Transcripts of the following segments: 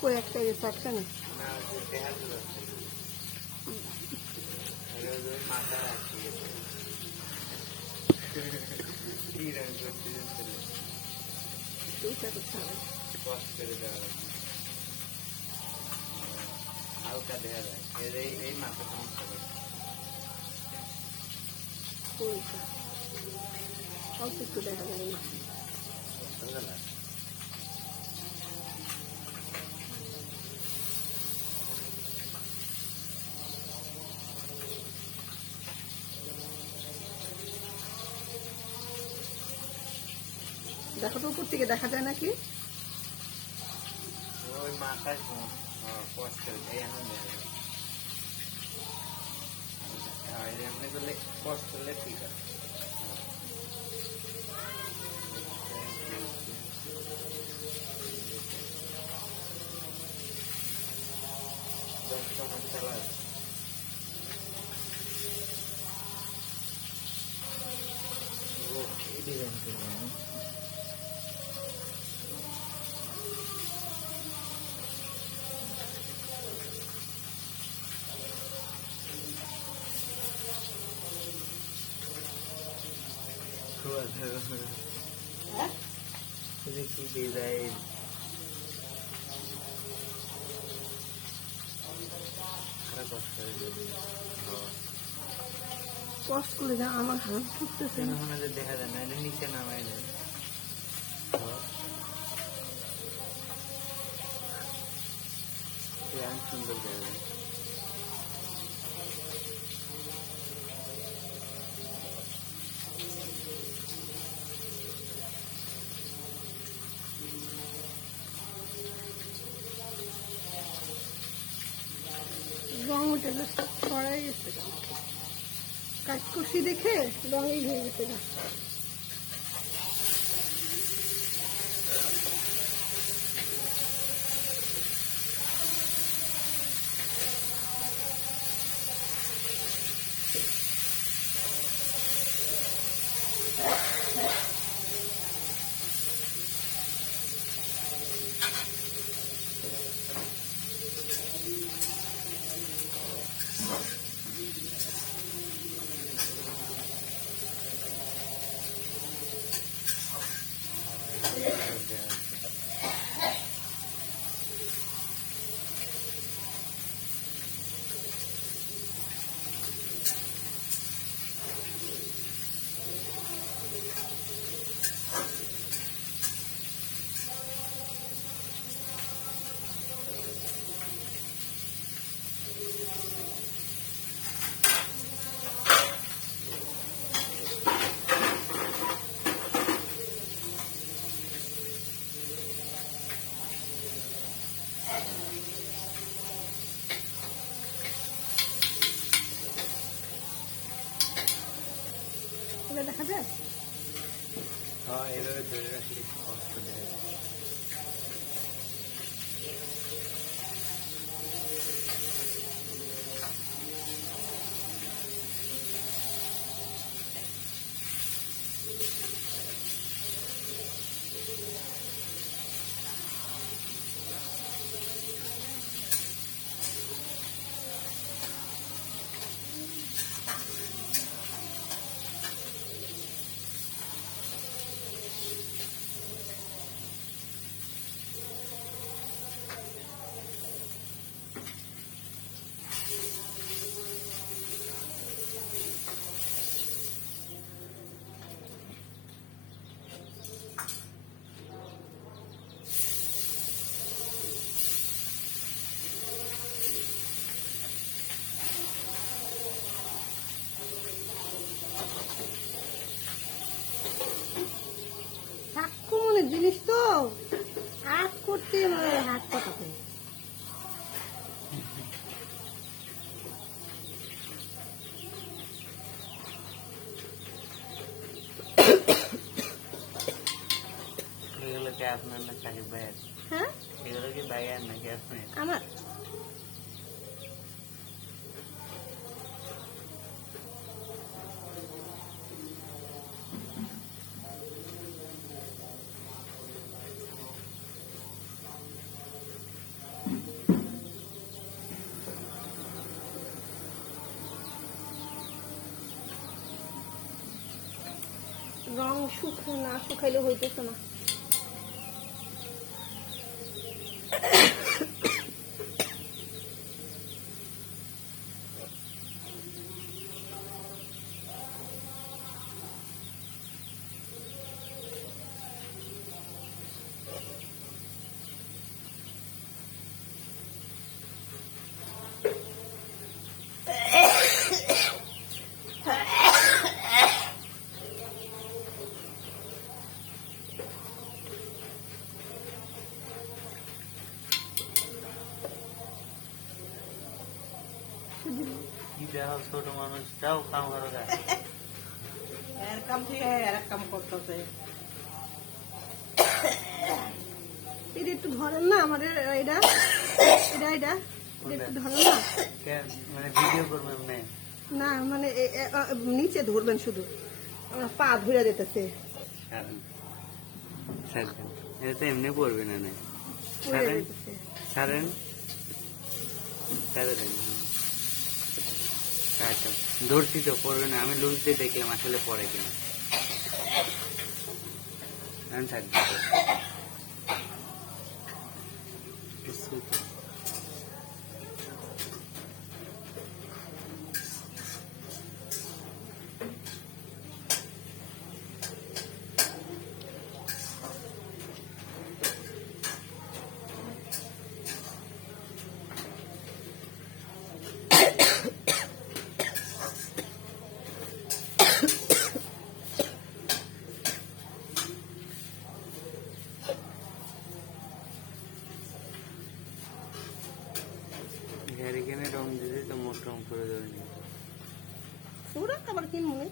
কই একটা রিসেপশন না দেখা যাচ্ছে ওই মাথা আছে কি রং করতে যাচ্ছে দুইটা করতে হবে কষ্ট করে দেওয়া হালকা দেখা যায় এই মাথা সমস্যা করছে ওইটা অল্প একটু দেখা যায় না দেখো তো উপর থেকে দেখা যায় নাকি ওই মাথায় কষ্ট করে দেয় এখন এমনি করলে কষ্ট করলে ঠিক আছে কি ডিজাইন কষ্ট করে যা আমার হাত ফুটতেছে দেখা যায় না নিচে নামাই নেই সুন্দর জায়গা রং উঠে গেছে ছড়াই গেছে কাজ করছি দেখে রঙই হয়ে গেছে না দেখা যায় হ্যাঁ এভাবে ধরে রাখলে কষ্ট দেয় জিনিস তো হাত করতে হাত পাঠাতে এগুলো কি আপনার না কাজে বাইরে হ্যাঁ এগুলো কি বাইরে নাকি আপনি আমার না শুকাইলে হইতেছে না। কি দেখো ছোট মানুষ যাও কাম করো গা। এর কাম থেকে আর এক কাম করতেছে। এটা একটু ধরেন না আমাদের, এটা এটা এটা একটু ধরেন না। কেন মানে ভিডিও করবে এমনি? না মানে নিচে ধরবেন শুধু, আমার পা ধরে যেতেছে। ছাড়েন ছাড়েন, এটা তো এমনি পড়বে না না। পড়ে যেতেছে। ছাড়েন ছাড়ে দেন। আচ্ছা ধরছি তো পড়বে না, আমি লুজ দিয়ে দেখলাম আসলে পড়ে কিনা। আমি ছাড়ছি তো। কিছুই তো। এখানে রং দিতে তো মোট রং করে দেবেন। পুরা আবার কি মনে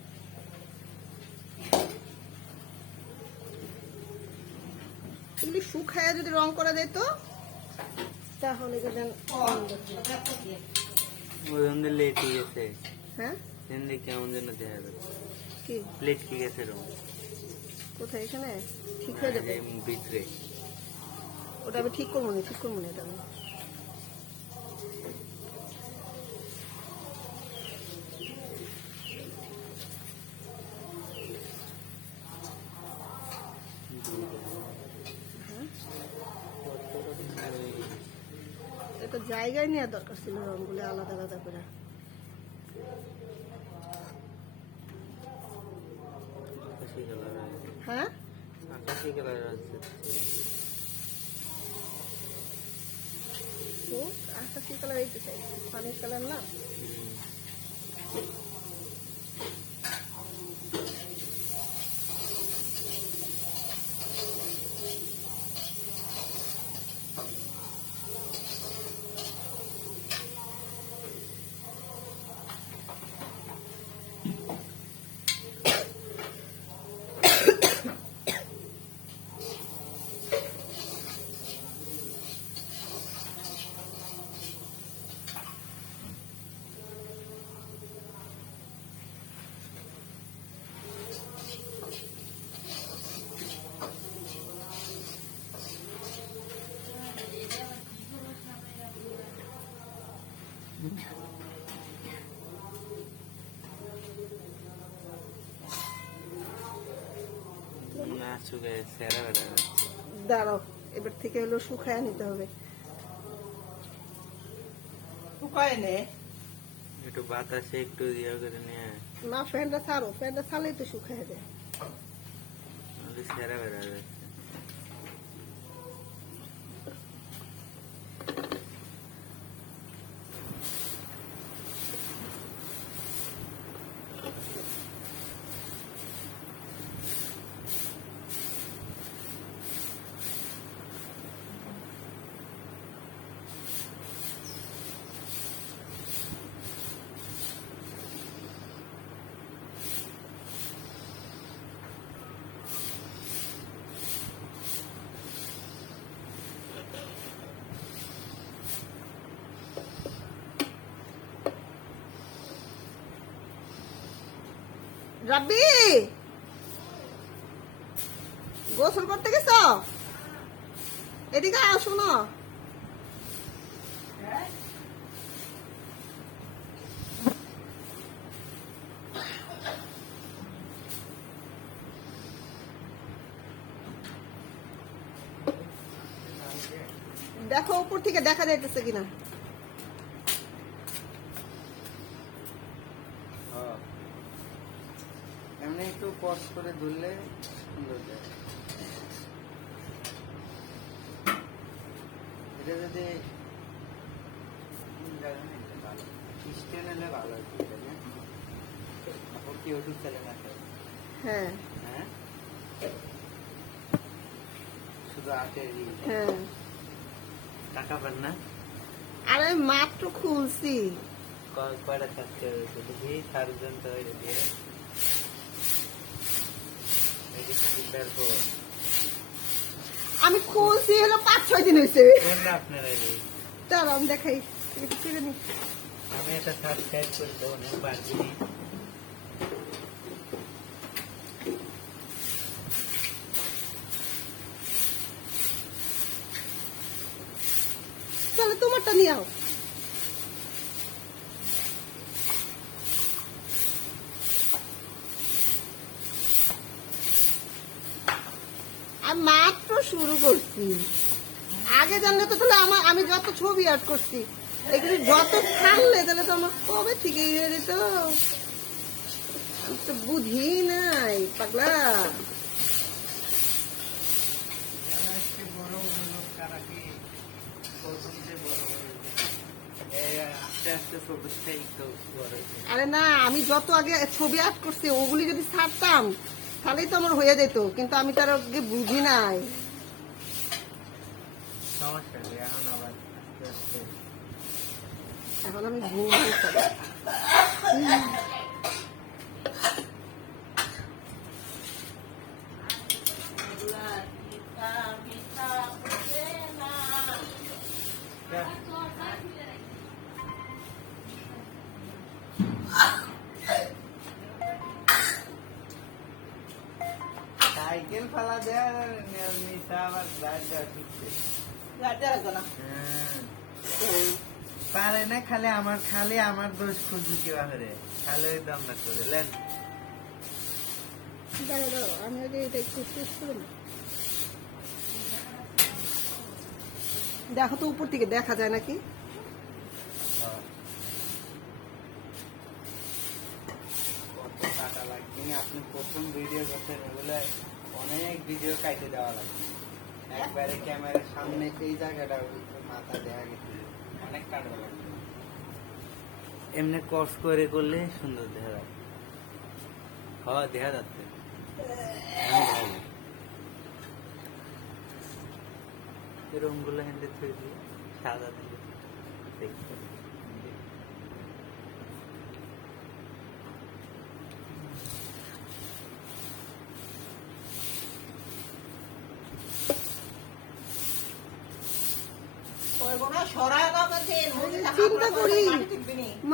এগুলি শুকায় যদি রং করা যেত তাহলে যেন ওজন দিলে ঠিক আছে। হ্যাঁ এমনি কেমন যেন দেখা যাচ্ছে। কি প্লেট ঠিক আছে রং কোথায় এখানে ঠিক হয়ে যাবে। ভিতরে ওটা আমি ঠিক করবো না, ঠিক করবো না এটা আমি। এটা জায়গায় নেওয়া দরকার ছিল রঙগুলো আলাদা আলাদা করে। আকাশি কালার আছে। হ্যাঁ আকাশি কালার আছে। তো আকাশি কালার এইতে চাই, পানির কালার না। না শুকায় সেরা বেড়া যাচ্ছে। দাঁড়াও, এবার থেকে হলো শুকায় নিতে হবে। শুকায় নে একটু বাতাসে একটু ইয়ে করে নিয়ে না ফ্যানটা ছাড়ো, ফ্যানটা ছাড়লেই তো শুকায় যায়। সেরা বেড়া যাচ্ছে। রাব্বি গোসল করতে গেছ? এদিকে আসো না। দেখো উপর থেকে দেখা যাইতেছে কিনা। এমনি একটু পজ করে ধরলে সুন্দর যায়। এটা যদি ভালো স্ট্যান্ড হলে ভালো আর কি। এখন কি ইউটিউব চ্যানেল আছে? হ্যাঁ হ্যাঁ, শুধু আটের হ্যাঁ। টাকা পান না? আরে মাত্র খুলছি। কয়টা সাবস্ক্রাইব হয়েছে দেখি? 4 জন তো হয়ে দিয়ে আমি খুলছি হলো 5-6 দিন হয়েছে। আপনারা চলো আমি দেখাই একটু করে নি। আমি এটা সাবস্ক্রাইব করে দেবো না পারছি। চলো তোমারটা নিয়ে আও। আমি মাত্র শুরু করছি। আগে জানলে তো তাহলে আমি যত ছবি আর্ট করছি এগুলো যত ছাড়লে তাহলে তো আমার কবে থেকে ইয়ে যেত। আমি তো বুঝি নাই পাগলা। আস্তে আস্তে সবুজটাই তো বড় হয়েছে। আরে না, আমি যত আগে ছবি আর্ট করছি ওগুলি যদি ছাড়তাম তাহলেই তো আমার হয়ে যেত, কিন্তু আমি তার আগে বুঝি নাই। সমস্যা নেই, এখন আবার আস্তে আস্তে এখন আমি বুঝি সব। সাইকেল ফালা দেওয়ার নিতা আবার গাড়ি দেওয়া শিখছে। পারে না, খালি আমার দোষ খুঁজু কিভাবে খালি ওই দাম না করলেন। দাঁড়াও দাঁড়াও, আমি আগে এটা একটু শেষ করে নিই। দেখো তো উপর থেকে দেখা যায় নাকি। কত টাকা লাগবে? আপনি প্রথম ভিডিও করছেন, এগুলো অনেক ভিডিও কাটে দেওয়া লাগবে। একবারে ক্যামেরার সামনে এই জায়গাটা মাথা দেখা গেছে, অনেক কাটবে লাগবে। এমনি কস করে করলে সুন্দর দেখা যাবে। হ্যাঁ দেখা যাচ্ছে। রুম গুলো হেঁটে তৈরি সাদা দিয়ে দেখতে চিন্তা করি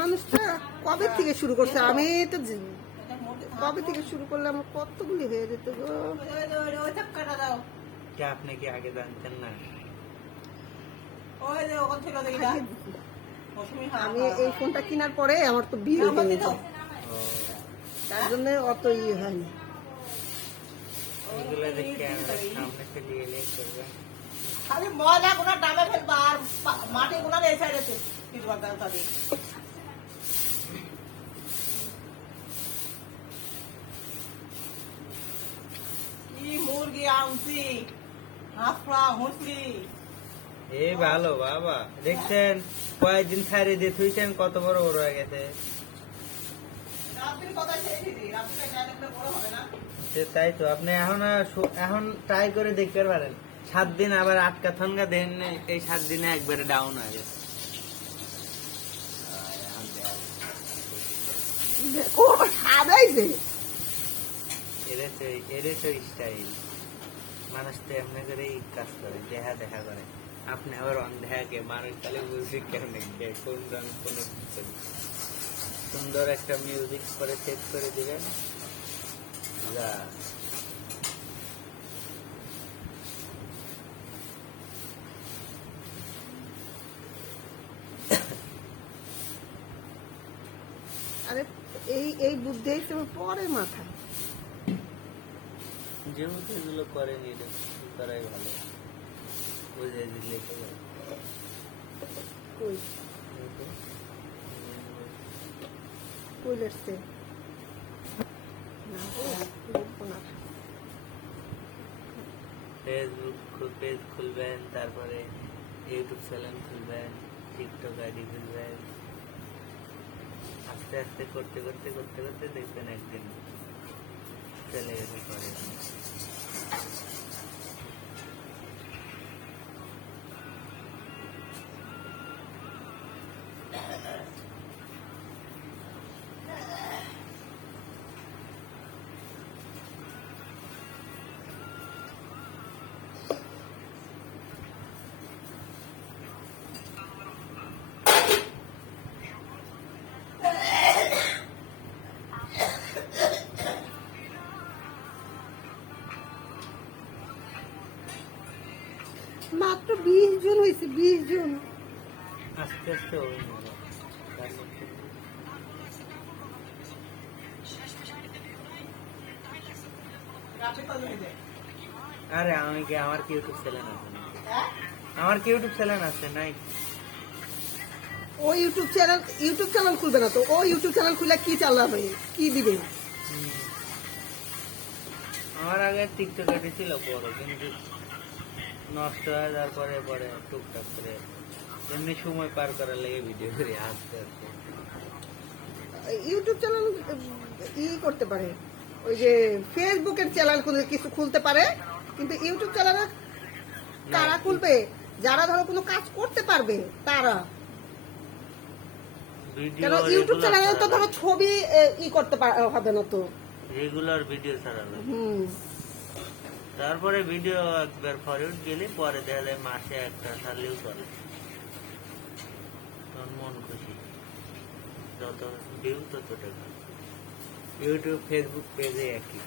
মানুষটা কবে থেকে শুরু করছে। আমি তো কবে থেকে শুরু করলে আমার কতগুলি হয়ে যেত গো। কি আপনি কি আগে জানতেন না? আমি এই ফোনটা কেনার পরে আমার তো বিয়ে হয়ে গেছে, তার জন্য অত ইয়ে হয়নি। এগুলো যে ক্যামেরার সামনে ফেলে এলে করবে। খালি ময়লা গুনা ডাবে ফেলবা আর মাটি গুনা এই সাইডে ফেলবা দাও দিয়ে। কি মুরগি আনছি, হাফড়া মুসলি। এ ভালো বাবা, দেখছেন কয়েকদিন ছাড়িয়ে দিয়ে থুইছেন, কত বড় বড় হয়ে গেছে। রাত্রি কথা ছেড়ে রাত্রি টাইমে বড় হবে না। তাই তো আপনি এখন ট্রাই করে দেখতে পারেন। 7 দিন আবার আটকা থনগা দেন, এই 7 দিনে একবারে ডাউন হয়ে গেছে। ও সাদাইছে। এরে তো স্টাইল। মানুষ তো এমনি করেই কাজ করে, দেখা করে। আপনি আবার অন্ধেয়াকে মানুষ তাহলে বুঝি কেমন কোন রঙ কোন সুন্দর একটা মিউজিক করে সেট করে দিবেন। আরে এই বুদ্ধি এসে পরে মাথায়। যেহেতু এগুলো করেনি, করাই ভালো, বুঝে দিলে কই কই লেটছে না দেখবো না। ফেসবুক পেজ খুলবেন, তারপরে ইউটিউব চ্যানেল খুলবেন, টিকটক আইডি খুলবেন। আস্তে আস্তে করতে করতে করতে করতে দেখবেন একদিন চলে গেছে করে। মাত্র 20 জন হয়েছে, 20 জন। আস্তে আস্তে ওই নেব। রাতে কত হয়ে যায়? আরে আমি কি, আমার কি ইউটিউব চ্যানেল আছে না? হ্যাঁ? আমার কি ইউটিউব চ্যানেল আছে নাই? ও ইউটিউব চ্যানেল খুলবে না তো, ও ইউটিউব চ্যানেল খুলে কি চালাবে, কি দিবে? আমার আগে টিকটক আইডি ছিল বড়, কিন্তু নষ্ট হয়ে যাওয়ার পরে পরে টুকটাক করে এমনি সময় পার করার লেগে ভিডিও করি আস্তে আস্তে। ইউটিউব চ্যানেল করতে পারে, ওই যে ফেসবুকের চ্যানেল কিছু খুলতে পারে, কিন্তু ইউটিউব চ্যানেল কারা খুলবে? যারা ধরো কোনো কাজ করতে পারবে তারা। কেন ইউটিউব চ্যানেলে তো ধরো ছবি করতে হবে না তো, রেগুলার ভিডিও ছাড়া লাগে। তারপরে ভিডিও একবার ফরওয়ার্ড গেলে পরে দেখা যায় মাসে একটা ছাড়লেও চলে, তখন মন খুশি। যত ভিউ তত টাকা। ইউটিউব ফেসবুক পেজে একই।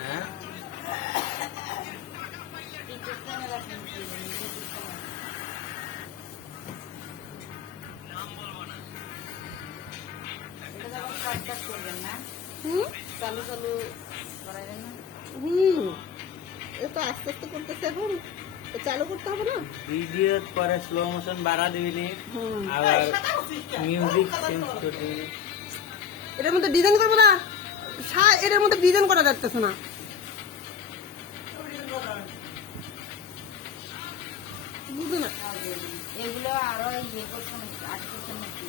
হ্যাঁ, এ তো আস্তে আস্তে করতেছে, এখন তো চালু করতে হবে না। ভিডিও পরে স্লো মোশন বাড়া দিবি, আবার মিউজিক চেঞ্জ করবি। এটার মধ্যে ডিজাইন করবো না, এটার মধ্যে ডিজাইন করা যাচ্ছে না। বুঝো না এগুলো আরো ইয়ে করছে নাকি, আট করছে নাকি?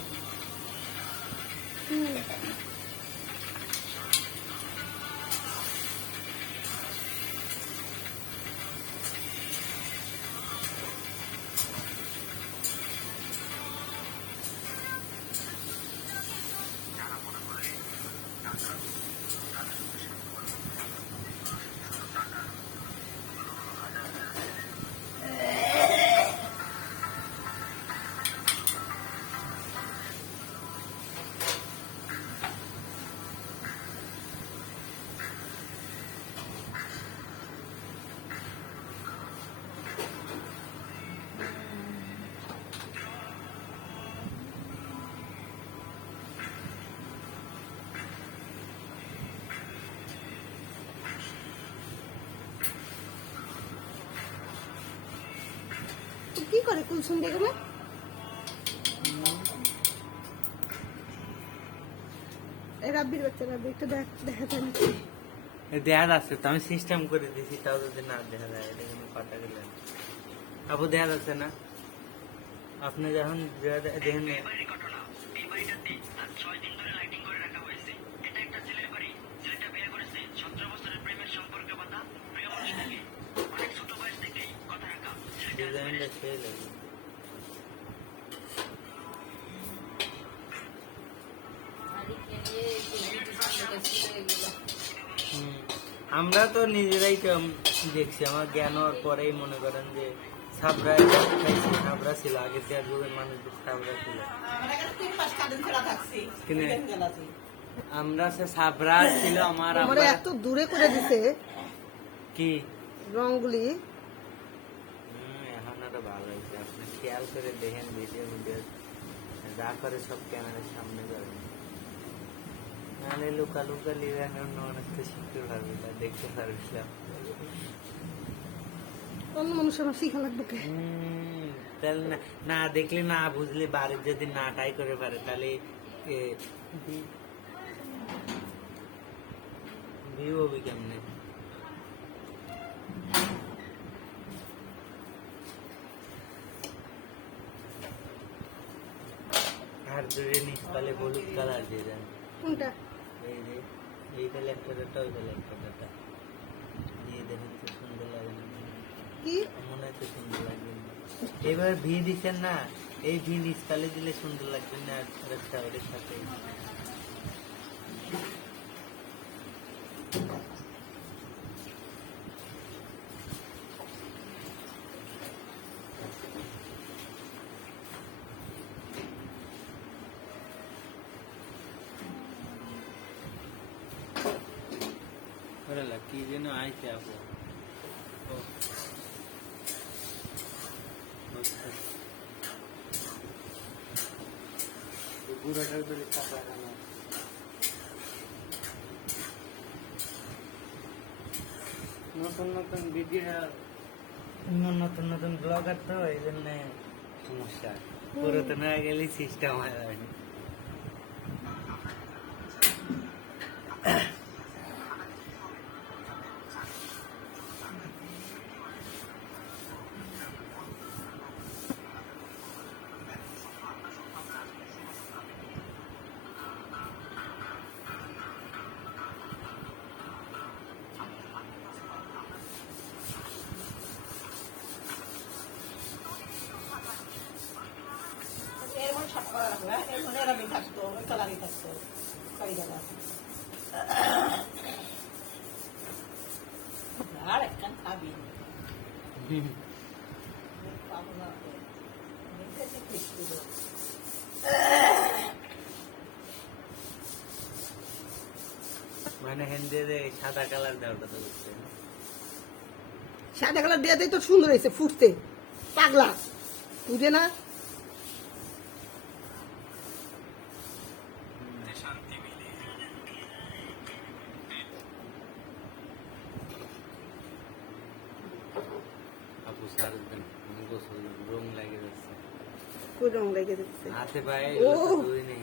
কি করে কুলসুম বেগমে? রাব্বির বাচ্চা, রাব্বি একটু দেখা যায় না। দেখা যাচ্ছে তো, আমি সিস্টেম করে দিছি, তাও যদি না দেখা যায় এটা কিন্তু কথা গেলে আপু দেখা যাচ্ছে না। আপনি যখন দেখেন ডিজাইনটা সেই লাগে। আমরা তো নিজেরাই তো দেখছি, আমার জ্ঞান হওয়ার পরেই মনে করেন যে সাবরা সাবরা ছিল, আগের যে যুগের মানুষদের সাবরা ছিল, আমরা সে সাবরা ছিল। আমার আমার এত দূরে করে দিছে কি রংগুলি। এখন আরো ভালো হয়েছে, আপনি খেয়াল করে দেখেন ভিডিও যা করে সব ক্যামেরার সামনে করে, নাহলে লুকা লুকা লিবেন অন্য অনেক তো শিখতে পারবি না, দেখতে পারবি না। অন্য মানুষের আমার শিখা লাগবে কে? তাহলে না, না দেখলে না বুঝলে বাড়ির যদি না ট্রাই করে পারে তাহলে ভিউ হবে কেমনে? আর দূরে নিচ পালে হলুদ কালার দিয়ে দেন, কোনটা? এই যে এইটা ল্যাপটপটা ওইটা ল্যাপটপটা দিয়ে দেন, তো সুন্দর লাগে না? কি মনে হয় তো সুন্দর লাগবে না। এবার ভি দিচ্ছেন না, এই ভি নিচ পালে দিলে সুন্দর লাগবে না রেস্টাউরের সাথে। কি যেন আইছে আপু, পুরোটার ধরে চাপা কেন? নতুন নতুন ভিডিও, নতুন নতুন ব্লগার তো এই জন্য সমস্যা, পুরাতন হয়ে গেলে সিস্টেম হয়ে যাবে। এর মনে সাফ করা রাখবে, হ্যাঁ? এর মনে এরমই থাকতো, ওই কালারই থাকতো, খাই দাদা। আর একখান খাবি পাবো না তো। নিজে যে খেতে দেবো। মানে হেন্দে সাদা কালার দেওয়াটা তো বুঝছে না। সাদা কালার দেওয়াতেই তো সুন্দর হয়েছে, ফুটতে পাগলা বুঝে না। আপু সারুন গোসল রং লাগে যাচ্ছে, কোন রং লেগে যাচ্ছে? হাতে পায়ে ও। দুই নেই।